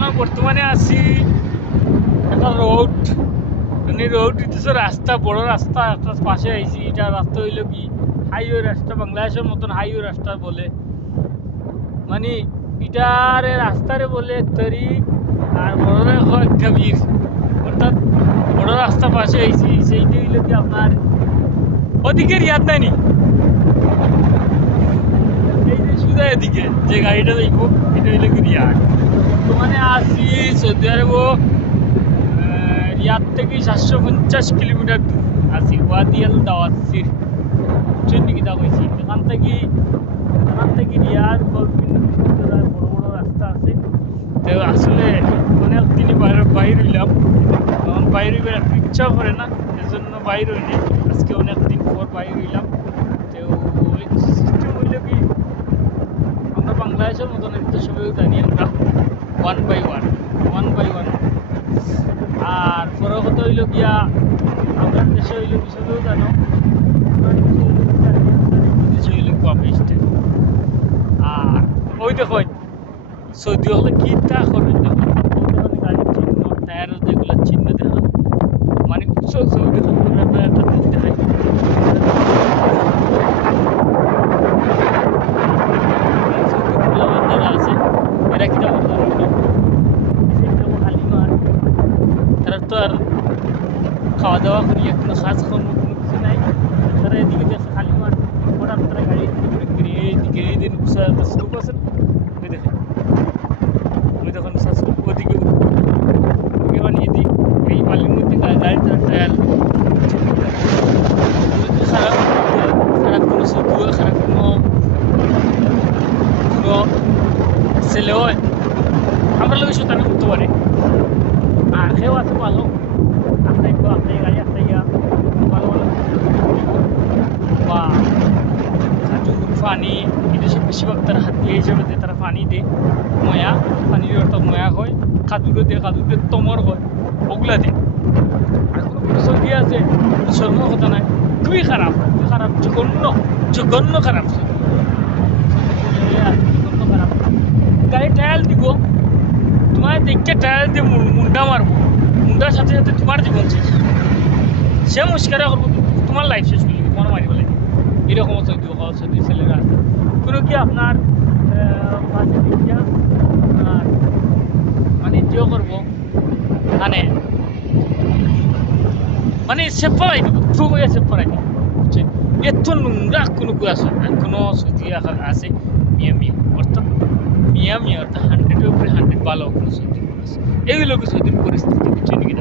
এখন বর্তমানে আছি একটা রোড, মানে রোড হইতেছে রাস্তা, বড় রাস্তা একটা পাশে আইছি। এটা রাস্তা হইলো কি হাইওয়ে রাস্তা, বাংলাদেশের মতন হাইওয়ে রাস্তা বলে, মানে এটারে রাস্তারে বলে তরিক, আর বড়রে হয় কবির। অর্থাৎ বড় রাস্তা পাশে আইছি, সেইটা হইলো কি আপনার ওদিকে রিয়াদ নাইনি, এই যে সুদা এদিকে যে গাড়িটা যাইব এটা হইলো কি রিয়াদ। বর্তমানে আছি সৌদি আরব, রিয়াদ থেকে 750 কিলোমিটার দূর আছি, ওয়াদি আল দাওয়াসির ট্রেনিংটা হয়েছি। এখান থেকে রিয়াদ বিভিন্ন বিশ্ববিদ্যালয় বড় বড় রাস্তা আছে। তো আসলে অনেক দিনই বাইর হইলাম, তখন বাইর হইবার একটু ইচ্ছাও করে না, এজন্য বাইর হইনি। আজকে অনেক দিন পর বাইর হইলাম। তো সিস্টেম হইল কি, আমরা বাংলাদেশের মতন একটু সবাই জানি আমরা ওয়ান বাই ওয়ান। আর বড় কথা হইল গিয়া আমরা দেশে হইল বিষয়েও জানো, দেশে হইল কমিস্টে। আর ওই দেখো সৌদি হলে কি তা করবেন, দেখুন গাড়ির চিহ্ন, টায়ার যেগুলো চিহ্ন দেখা, মানে সৌদি একটা জিনিস দেখাই। যারা আছে এরা কি খালি মার, তারা তো আর খাওয়া দাওয়া করি কোনো কাজ কর্ম কোনো কিছু নাই। তারা এদিকে দেখে খালি মার, হঠাৎ তারা গাড়ি এইদিকে এই দিন শ্লোক আছে দেখে, আমি তখন ওদিকে মানে এদিক এই বালির মধ্যে গাড়িটা টায়ার খারাপ খারাপ কোনো সৌদিও খারাপ কোনো ছেলে হয় আমরা লোক তারা করতে পারে। আর সেও আছে ভালো, আপনার গাড়ি একটা ভালো ভালো বা খাজুর পানি, এদেশে বেশিরভাগ তারা হাতিয়া হিসেবে দেয়, তারা পানি দেয়, ময়া পানির অর্থাৎ ময়া হয়, খাজুরও দেয়, খাজুর দিয়ে তমর হয়, ওগুলা দেয়। আর কোনো কোনো সৌদি আছে শর্ম কথা নাই, খুবই খারাপ, জঘন্য খারাপ খারাপ। গাড়ি টায়াল দিব, তোমার দেখতে টায়াল দিয়ে মুন্ডা মারবো, মুন্ডার সাথে সাথে তোমার জীবন শেষ, সে মুস্কারা করবো, তোমার লাইফ শেষ করলি, তোমার মারিব লাগে। এরকম সৌদি ছেলেরা আছে। কোনো কি আপনার পাশে দিকটা আর বাণিজ্য করবো, মানে সেভ করাই দেবো, থ্রু হয়ে সেভ করাই দেবো, বুঝছেন? এত নোংরা কোনো আছে কোনো সৌদি আছে মিয়া অর্থাৎ মিয়া অর্থাৎ 100-এর উপরে 100 ভালো কোনো সৌদি আছে। এইগুলো সৌদির পরিস্থিতি, বুঝছেন কি?